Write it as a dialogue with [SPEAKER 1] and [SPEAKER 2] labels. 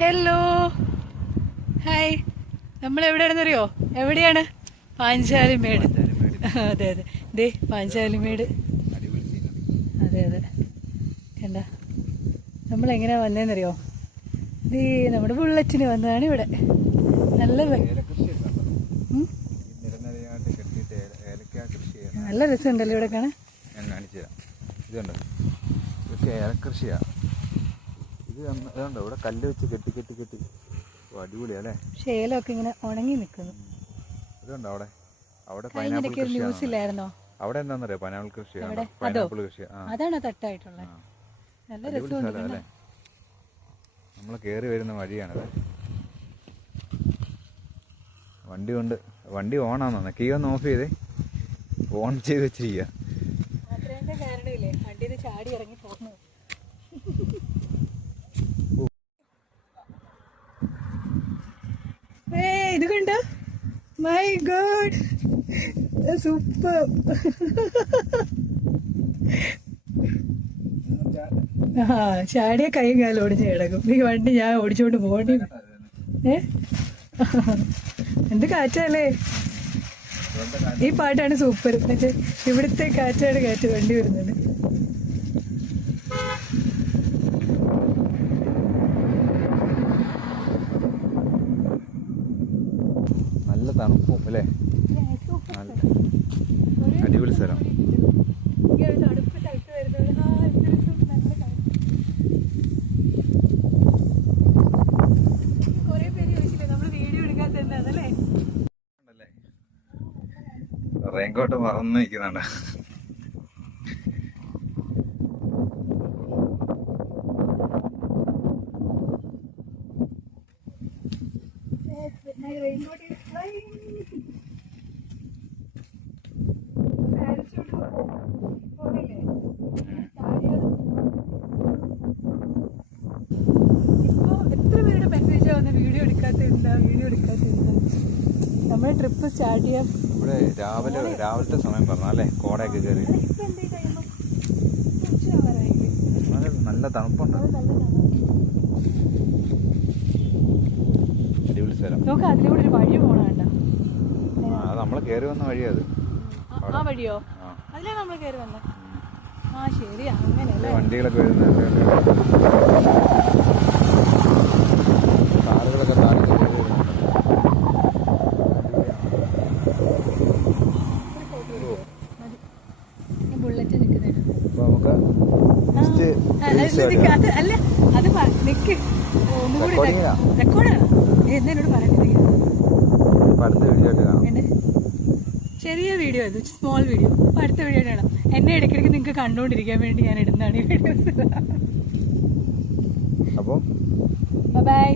[SPEAKER 1] Hello hi നമ്മൾ എവിടെയാണെന്നറിയോ? എവിടെയാണ്? പാഞ്ചാലിമേട് അതെ അതെ. ദേ പാഞ്ചാലിമേട് അതെ അതെ. കണ്ട. നമ്മൾ എങ്ങനെയാ വന്നതെന്നറിയോ ദേ നമ്മുടെ ബുള്ളറ്റിന് വന്നതാണ് ഇവിടെ. നല്ല നല്ല രസമുണ്ടല്ലോ ഇവിടെ കാണാൻ.
[SPEAKER 2] ഞാൻ കാണിച്ചു തരാം ഇതുണ്ട്? ഇതൊക്കെ ഏലക്കൃഷിയാ. ഇതുണ്ടോ ഇവിടെ കല്ല് വെച്ച് കെട്ടി കെട്ടി കെട്ടി.
[SPEAKER 1] അടിപൊളിയല്ലേ ഏലമൊക്കെ ഇങ്ങനെ ഉണങ്ങി നിൽക്കുന്നു
[SPEAKER 2] ഇതുണ്ടോ അവിടെ? അവിടെ പൈനാപ്പിൾ
[SPEAKER 1] ഒരു
[SPEAKER 2] കൃഷിയാണ് അവിടെ എന്താണെന്നറിയോ? പൈനാപ്പിൾ
[SPEAKER 1] കൃഷി?
[SPEAKER 2] പൈനാപ്പിൾ കൃഷി
[SPEAKER 1] അതാണ് തട്ടായിട്ടുള്ളത്. നല്ല രസമുണ്ട്
[SPEAKER 2] നമ്മൾ കയറി വരുന്ന വഴിയാണത്. വണ്ടി കൊണ്ട് വണ്ടി ഓണാന്ന്? കീ ഒന്ന് ഓഫ് ചെയ്തേ. ഓൺ ചെയ്ത് വെച്ചിരിക്കുക
[SPEAKER 1] ഇത് കണ്ട? മൈ ഗോഡ് സൂപ്പർ ആ ചാടിയ കൈയും കാലം ഓടിച്ച് കിടക്കും. ഈ വണ്ടി ഞാൻ ഓടിച്ചോണ്ട് പോകണ്ടി? ഏ? എന്ത് കാറ്റല്ലേ ഈ പാട്ടാണ് സൂപ്പർ. മറ്റേ ഇവിടുത്തെ കാറ്റാണ് കാറ്റ് വണ്ടി വരുന്നത്.
[SPEAKER 2] നല്ല തണുപ്പും അല്ലേ? നല്ല അടിപൊളി സ്ഥലം.
[SPEAKER 1] റെയിൻകോട്ട് മറന്നു വരുന്നത് ആ എന്ത് രസം നല്ല കാറ്റ് കുറേ പേര് ചോദിച്ചില്ലേ നമ്മൾ വീഡിയോ എടുക്കാത്ത എന്താണല്ലേ
[SPEAKER 2] റെയിൻകോട്ട് മറന്നു നിൽക്കുന്നുണ്ട്
[SPEAKER 1] എത്ര പേരുടെ മെസ്സേജ് വന്ന് വീഡിയോ എടുക്കാത്ത എന്താ വീഡിയോ എടുക്കാത്ത എന്താ നമ്മുടെ ട്രിപ്പ് സ്റ്റാർട്ട് ചെയ്യാം.
[SPEAKER 2] ഇവിടെ രാവിലെ രാവിലത്തെ സമയം പറഞ്ഞു അല്ലേ? കോടയൊക്കെ കയറി? നല്ല തണുപ്പുണ്ട്. അടിപൊളി സ്ഥലം.
[SPEAKER 1] നോക്ക് അതിലൂടെ ഒരു വഴി
[SPEAKER 2] പോണണ്ട അത് നമ്മൾ കയറി വന്ന വഴിയത്
[SPEAKER 1] ആ വഴിയോ?
[SPEAKER 2] അതിലേ
[SPEAKER 1] അതിലാ നമ്മൾ കയറി വന്നത് ആ ശരി അങ്ങനെയല്ലേ?
[SPEAKER 2] വണ്ടികളൊക്കെ വരുന്നത് കാറുകളൊക്കെ താഴേക്ക് കയറി വരുന്നുണ്ട്.
[SPEAKER 1] ബുള്ളറ്റ് നിൽക്കുന്നുണ്ട്
[SPEAKER 2] അപ്പോൾ നമുക്ക്
[SPEAKER 1] അല്ല അത്? റെക്കോർഡാണ് എന്നോട്
[SPEAKER 2] അടുത്ത വീഡിയോ കാണാം.
[SPEAKER 1] ചെറിയ വീഡിയോ ഇത് സ്മോൾ വീഡിയോ അപ്പൊ അടുത്ത വീഡിയോ കാണാം. എന്നെ ഇടയ്ക്കിടയ്ക്ക് നിങ്ങൾക്ക് കണ്ടുകൊണ്ടിരിക്കാൻ വേണ്ടി ഞാൻ ഇടുന്നതാണ് ഈ വീഡിയോസ്
[SPEAKER 2] അപ്പോൾ
[SPEAKER 1] ബൈ